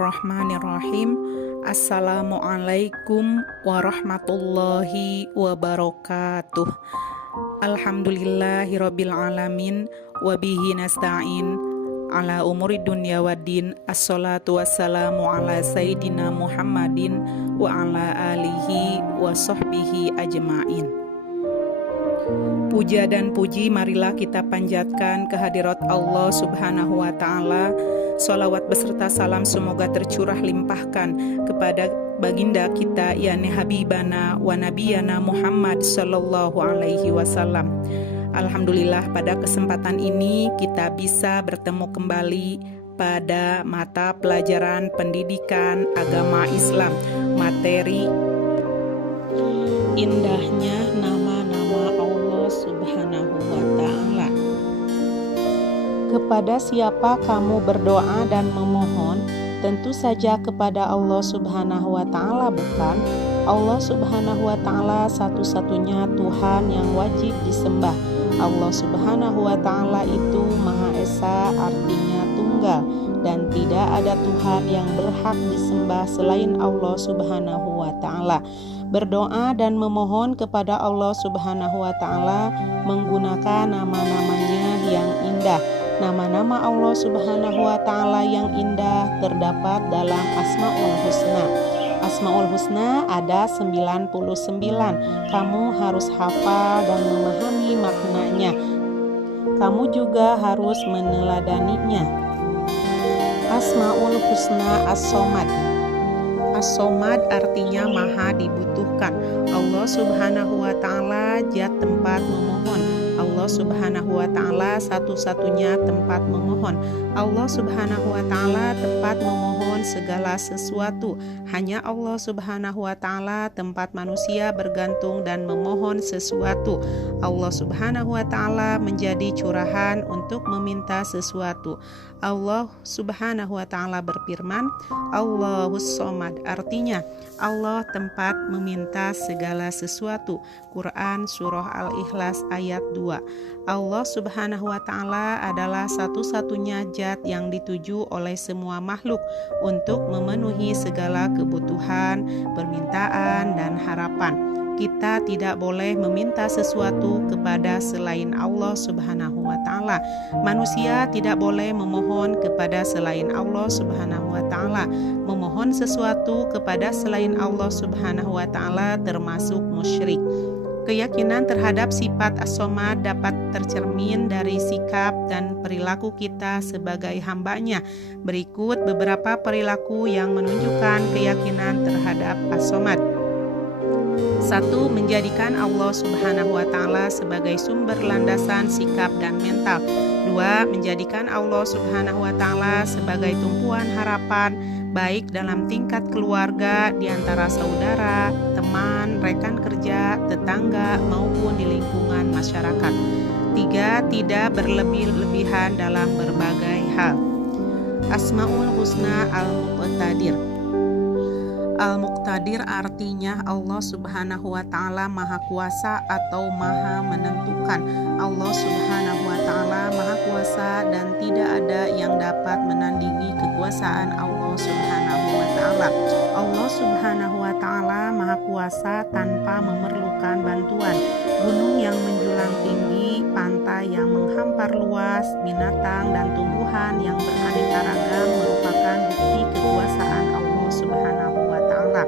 Bismillahirrahmanirrahim. Assalamualaikum warahmatullahi wabarakatuh. Alhamdulillahirabbil alamin wa bihi nasta'in ala umuri dunya waddin. Assalatu wassalamu ala sayyidina Muhammadin wa ala alihi wa sahbihi ajma'in. Puja dan puji marilah kita panjatkan kehadirat Allah Subhanahu wa ta'ala. Sholawat beserta salam semoga tercurah limpahkan kepada baginda kita yakni Habibana wa Nabiyana Muhammad sallallahu alaihi wasallam. Alhamdulillah pada kesempatan ini kita bisa bertemu kembali pada mata pelajaran pendidikan agama Islam, materi indahnya nama-nama Allah Subhanahu wa ta'ala. Kepada siapa kamu berdoa dan memohon? Tentu saja kepada Allah Subhanahu wa ta'ala, bukan? Allah Subhanahu wa ta'ala satu-satunya Tuhan yang wajib disembah. Allah Subhanahu wa ta'ala itu Maha Esa, artinya tunggal, dan tidak ada Tuhan yang berhak disembah selain Allah Subhanahu wa ta'ala. Berdoa dan memohon kepada Allah Subhanahu wa ta'ala menggunakan nama-namanya yang indah. Nama-nama Allah Subhanahu wa ta'ala yang indah terdapat dalam Asmaul Husna. Asmaul Husna ada 99. Kamu harus hafal dan memahami maknanya. Kamu juga harus meneladaninya. Asmaul Husna As-Somad. As-Somad artinya maha dibutuhkan. Allah Subhanahu wa ta'ala zat tempat memohon. Allah Subhanahu wa ta'ala satu-satunya tempat memohon. Allah Subhanahu wa ta'ala tempat memohon segala sesuatu. Hanya Allah Subhanahu wa ta'ala tempat manusia bergantung dan memohon sesuatu. Allah Subhanahu wa ta'ala menjadi curahan untuk meminta sesuatu. Allah Subhanahu wa ta'ala berfirman, Allahus Somad, artinya Allah tempat meminta segala sesuatu. Quran Surah Al-Ikhlas ayat 2. Allah Subhanahu wa ta'ala adalah satu-satunya zat yang dituju oleh semua makhluk untuk memenuhi segala kebutuhan, permintaan, dan harapan. Kita tidak boleh meminta sesuatu kepada selain Allah Subhanahu wa ta'ala. Manusia tidak boleh memohon kepada selain Allah Subhanahu wa ta'ala. Memohon sesuatu kepada selain Allah Subhanahu wa ta'ala termasuk musyrik. Keyakinan terhadap sifat As-Somad dapat tercermin dari sikap dan perilaku kita sebagai hambanya. Berikut beberapa perilaku yang menunjukkan keyakinan terhadap As-Somad. 1. Menjadikan Allah Subhanahu wa ta'ala sebagai sumber landasan sikap dan mental. 2. Menjadikan Allah Subhanahu wa ta'ala sebagai tumpuan harapan, baik dalam tingkat keluarga, di antara saudara, teman, rekan kerja, tetangga, maupun di lingkungan masyarakat. 3. Tidak berlebih-lebihan dalam berbagai hal. Asmaul Husna Al-Muqtadir. Al-Muqtadir artinya Allah Subhanahu wa ta'ala maha kuasa atau maha menentukan. Allah Subhanahu wa ta'ala maha kuasa dan tidak ada yang dapat menandingi kekuasaan Allah Subhanahu wa ta'ala. Allah Subhanahu wa ta'ala maha kuasa tanpa memerlukan bantuan. Gunung yang menjulang tinggi, pantai yang menghampar luas, binatang dan tumbuhan yang beraneka ragam merupakan bukti kekuasaan Allah Subhanahu wa ta'ala.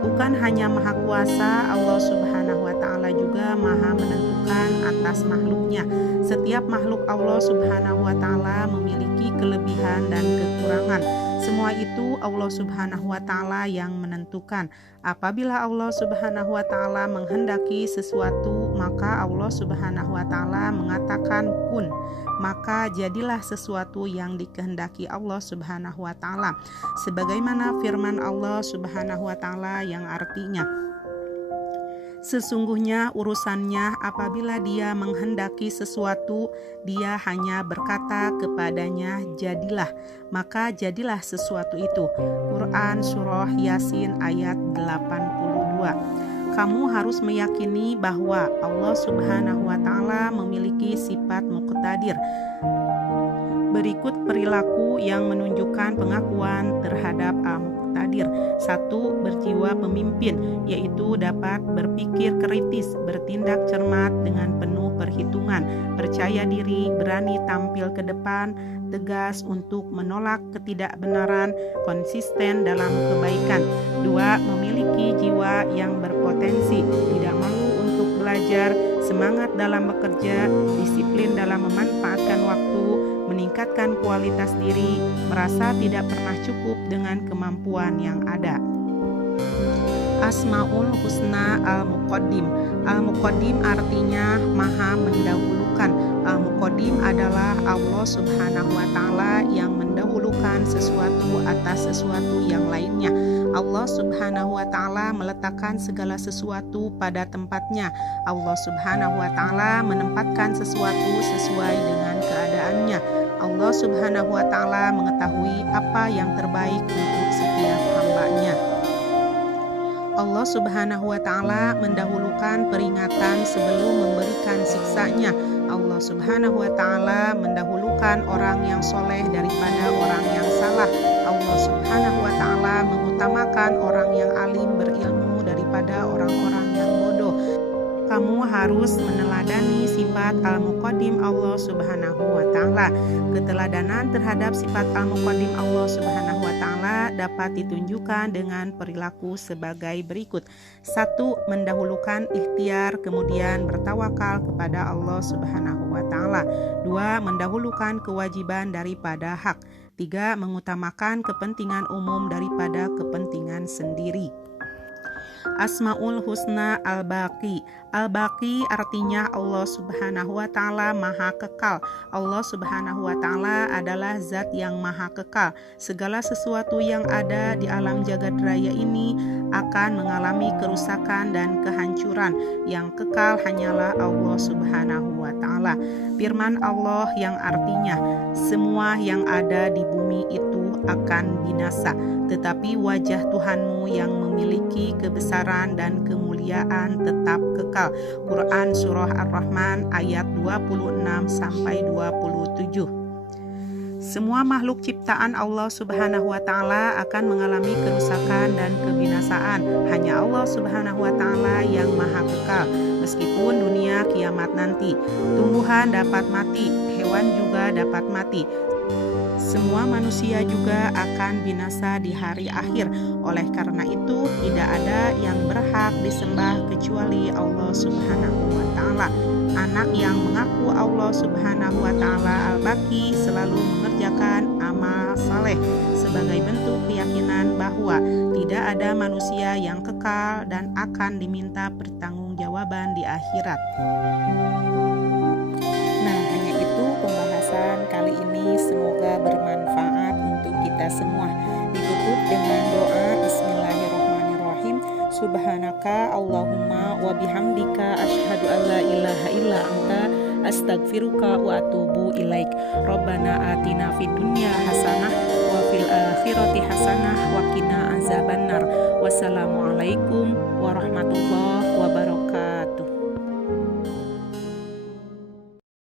Bukan hanya maha kuasa, Allah Subhanahu wa ta'ala juga maha menentukan atas makhluknya. Setiap makhluk Allah Subhanahu wa ta'ala memiliki kelebihan dan kekurangan. Semua itu Allah Subhanahu wa ta'ala yang menentukan. Apabila Allah Subhanahu wa ta'ala menghendaki sesuatu, maka Allah Subhanahu wa ta'ala mengatakan kun, maka jadilah sesuatu yang dikehendaki Allah Subhanahu wa ta'ala. Sebagaimana firman Allah Subhanahu wa ta'ala yang artinya, sesungguhnya urusannya apabila dia menghendaki sesuatu, dia hanya berkata kepadanya jadilah, maka jadilah sesuatu itu. Quran Surah Yasin ayat 82. Kamu harus meyakini bahwa Allah Subhanahu wa ta'ala memiliki sifat muqtadir. Berikut perilaku yang menunjukkan pengakuan terhadap al-muqtadir. 1. Berjiwa pemimpin, yaitu dapat berpikir kritis, bertindak cermat dengan penuh perhitungan, percaya diri, berani tampil ke depan, tegas untuk menolak ketidakbenaran, konsisten dalam kebaikan. 2. Memiliki jiwa yang berpotensi, tidak malu untuk belajar, semangat dalam bekerja, disiplin dalam memanfaatkan waktu, meningkatkan kualitas diri, merasa tidak pernah cukup dengan kemampuan yang ada. Asmaul Husna Al-Muqaddim. Al-Muqaddim artinya maha mendahulukan. Al-Muqaddim adalah Allah Subhanahu wa Ta'ala yang mendahulukan sesuatu atas sesuatu yang lainnya. Allah Subhanahu wa Ta'ala meletakkan segala sesuatu pada tempatnya. Allah Subhanahu wa Ta'ala menempatkan sesuatu sesuai dengan keadaannya. Allah Subhanahu wa Ta'ala mengetahui apa yang terbaik untuk setiap hamba-Nya. Allah Subhanahu wa Ta'ala mendahulukan peringatan sebelum memberikan siksanya. Allah Subhanahu wa Ta'ala mendahulukan orang yang soleh daripada orang yang salah. Allah Subhanahu wa Ta'ala mengutamakan orang yang alim berilmu daripada orang-orang yang bodoh. Kamu harus meneladani sifat Al-Muqaddim Allah Subhanahu wa Ta'ala. Keteladanan terhadap sifat Al-Muqaddim Allah Subhanahu wa Ta'ala dapat ditunjukkan dengan perilaku sebagai berikut. 1. Mendahulukan ikhtiar, kemudian bertawakal kepada Allah Subhanahu wa Ta'ala. 2. Mendahulukan kewajiban daripada hak. 3. Mengutamakan kepentingan umum daripada kepentingan sendiri. Asmaul Husna Al-Baqi. Al-Baqi artinya Allah Subhanahu wa Ta'ala maha kekal. Allah Subhanahu wa Ta'ala adalah zat yang maha kekal. Segala sesuatu yang ada di alam jagat raya ini akan mengalami kerusakan dan kehancuran. Yang kekal hanyalah Allah Subhanahu wa Ta'ala. Firman Allah yang artinya semua yang ada di bumi itu akan binasa, tetapi wajah Tuhanmu yang memiliki kebesaran dan kemuliaan tetap kekal. Quran Surah Ar-Rahman ayat 26-27. Semua makhluk ciptaan Allah Subhanahu wa Ta'ala akan mengalami kerusakan dan kebinasaan. Hanya Allah Subhanahu wa Ta'ala yang maha kekal. Meskipun dunia kiamat nanti, tumbuhan dapat mati, hewan juga dapat mati. Semua manusia juga akan binasa di hari akhir. Oleh karena itu, tidak ada yang berhak disembah kecuali Allah Subhanahu wa Ta'ala. Anak yang mengaku Allah Subhanahu wa Ta'ala Al-Baqi selalu mengerjakan amal saleh sebagai bentuk keyakinan bahwa tidak ada manusia yang kekal dan akan diminta pertanggungjawaban di akhirat. Kali ini semoga bermanfaat untuk kita semua. Ditutup dengan doa Bismillahirrahmanirrahim. Subhanaka Allahumma wa bihamdika asyhadu an la ilaha illa anta astaghfiruka wa atubu ilaik. Rabbana atina fid dunya hasanah wa fil akhirati hasanah wa qina azabannar. Wassalamualaikum warahmatullahi